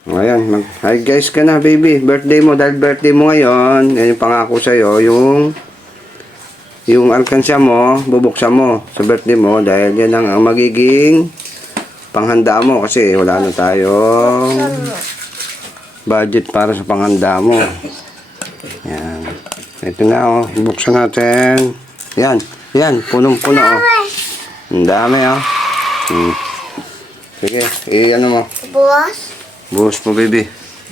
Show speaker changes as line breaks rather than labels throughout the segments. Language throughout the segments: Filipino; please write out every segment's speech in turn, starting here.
Ayan, hi guys ka na baby. Birthday mo, dahil birthday mo ngayon. Yan yung pangako sa'yo, yung alkansya mo, bubuksan mo sa birthday mo. Dahil yan ang magiging panghanda mo. Kasi wala na tayong budget para sa panghanda mo. Yan. Ito na bubuksan natin. Yan, yan, punong-puno Ang dami Sige, ano mo? Buhos mo, baby.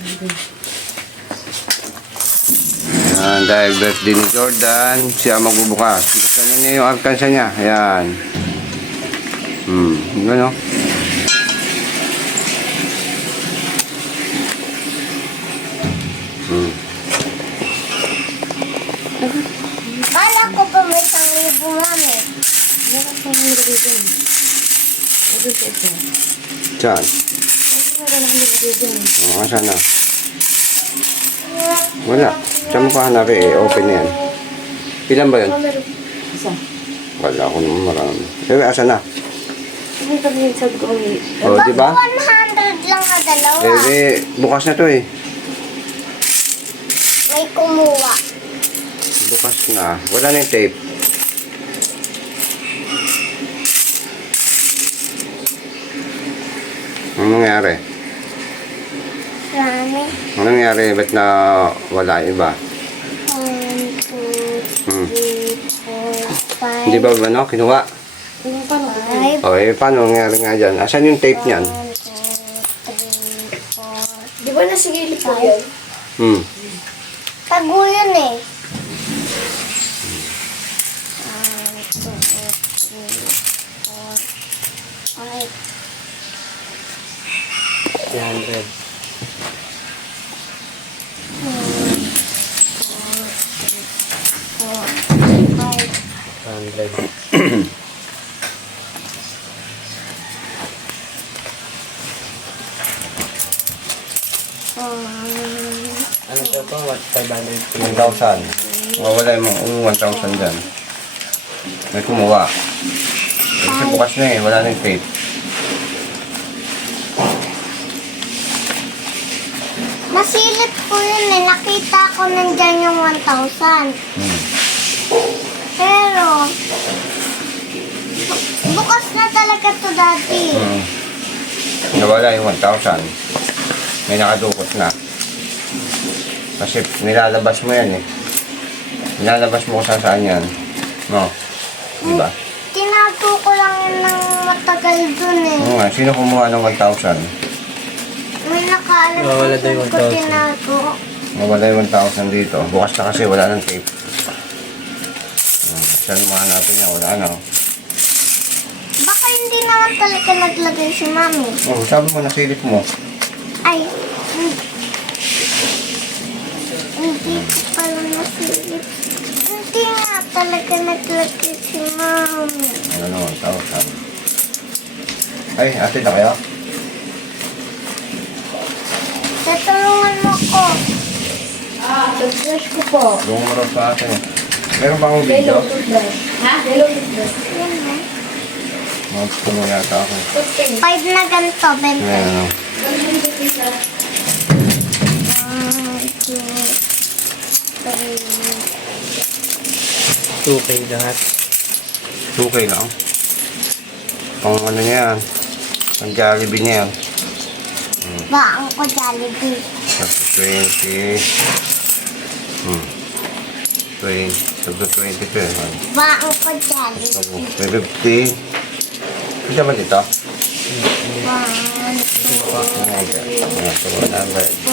Ayan, dahil birthday ni Jordan, siya magbubukas. Buksan niya yung alkansya niya. Ayan. Gano?
Kala ko pa may 1,000 mami.
Meron pang nilagay dun. Nandun sa isa.
Saan?
Meron akong nilagay dun.
Saan na? Wala. Saan mo pa hanapin open yan. Ilan ba yun?
Isa.
Wala ako naman marami. Pero asan na?
Hindi kami sabi ko
Di ba?
100 lang na dalawa.
Bukas na to
May kumuha.
Bukas na. Wala na yung tape. Anong nangyari?
Marami.
Anong nangyari? Ba't na wala iba?
1, 2, 3, 4, 5.
Hindi ba ano? Kinuha?
Yung pa na.
5.
O paano nangyari nga dyan? Asan yung tape niyan?
1, 2, 3, 4.
Di ba nasigilip po yun?
Tago yun eh.
300. 100.
Ano to po? 500.
1,000. Mawala yung 1,000 dyan. May kumuha. Kasi bukas na wala na yung tape.
Nasilip ko yun eh. Nakita ko nandyan yung 1,000. Pero, bukas na talaga to dati.
Nawala yung 1,000. May nakadukot na. Kasi nilalabas mo yan Nilalabas mo kung saan yan. No? Diba?
Tinago ko lang yun ng matagal dun eh.
Oo nga. Sino kumuha ng 1,000?
May nakaalam
Nawala daw yung
ko
1,000.
tinago.
Nawala yung 1,000 dito. Bukas na kasi wala ng tape. Saan mo hanapin niya? Wala na.
Baka hindi naman talaga naglagay si mami.
Oh, sabi mo nasilip mo.
Ay, hindi ko pala nasilip. Hindi nga talaga naglagay si mami.
Ano naman? 1,000. Ay, ate na kayo?
Tatulungan mo ko.
Toothbrush ko po.
Doon mo raw sa atin. Meron ba akong video?
Yellow toothbrush. Ha? Yellow toothbrush.
Yan na.
Magpuno yata ako.
5 na ganito, 20.
Ayan,
1, 2, 3.
2K lahat.
2K lang. Pang ano niya yan. Pang Jollibee niya yan.
Baang ko Jollibee.
Tapos 20. 20. Sabi 22
Baang ko Jollibee.
50. Kita ba dito?
1, 2, 4, 5, 6, 7, 8, 9, 10.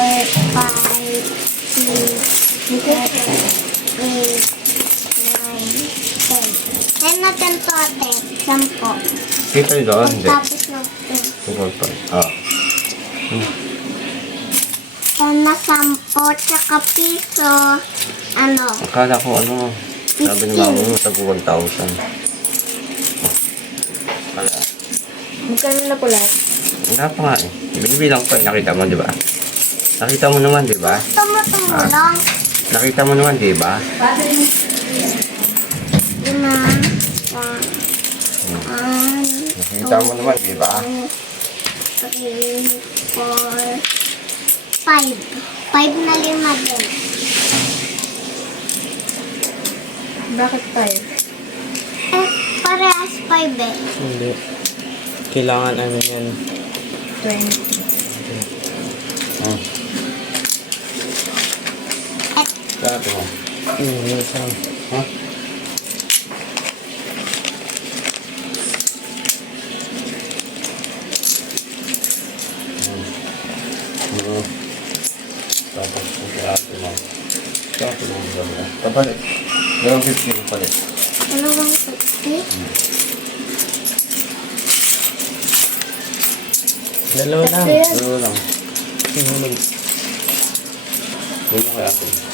Ay, na ganito ate. 10.
Kita nyo doon? Hindi.
Tapos na
2.5.
na 10, tsaka piso. Ano?
Akala ko ano. Sabi ni mama mo, tag 1,000. Wala.
Magkano na po lahat?
Wala pa nga Binibilang ko nakita mo, di ba? Nakita mo naman, di ba?
Tumutulong.
Nakita mo naman, di ba?
5, 1,
Nakita mo naman, di ba?
2, 3, 4, 5. 5 na 5 din.
Bakit 5?
Eh, parehas 5 eh.
Hindi. Kailangan ano yan.
20.
Oh. Sarap mo.
Isang.
Ha? Tapos ang sarap mo. Sarap mo. Kapalit. 250 kapalit.
Ano bang 50?
Dalawa lang.
Ito yun.
Dalawa lang.
Hinulog.
Huwag mo kaya ako.